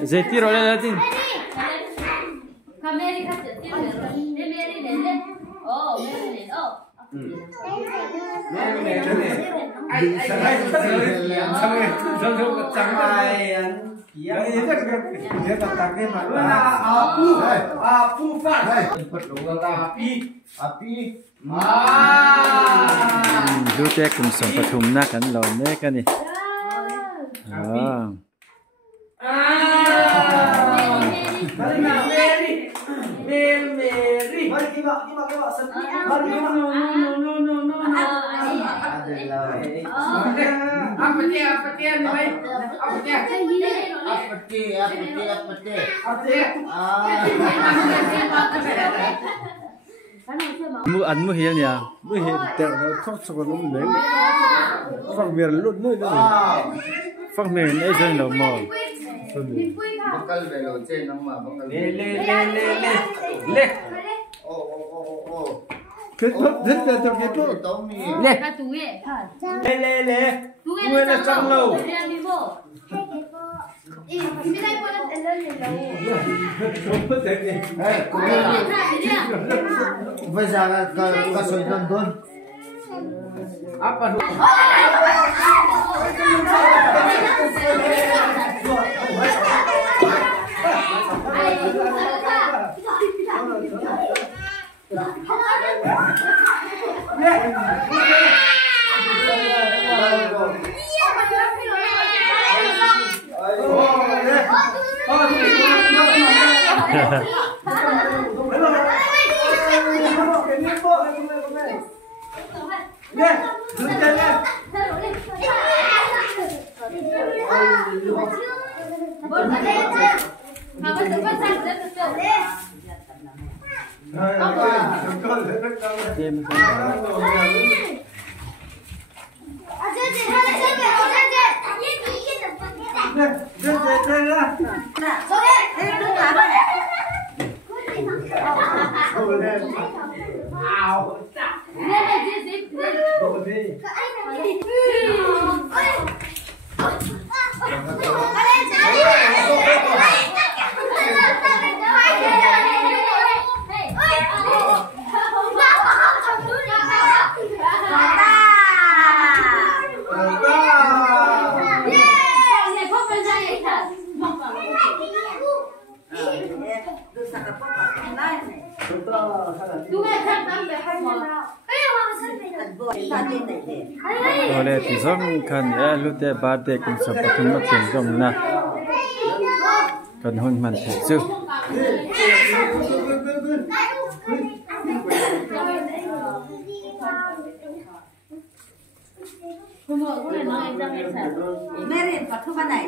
Zeti rồi là tin. Hlutea Kum som pathum na kan lo ne kan ni. Mu ăn mu hiền nhỉ? Mu hiền tẹo nó thoát sọc nó lấy. Phăng miền lút nơi đó. Phăng miền ấy trên đầu mò. Bác cân về lỗ trên nó mà bác cân. Lê. Kết thúc rất là cho kết thúc. Lê. Lê. Ngươi là trong lâu. Bây giờ là có sôi đơn thôi. Apa? Oleh tizong kan Hlutea birthday Kum som pathum na pen dom na kan hun man the chu Mẹ pathum này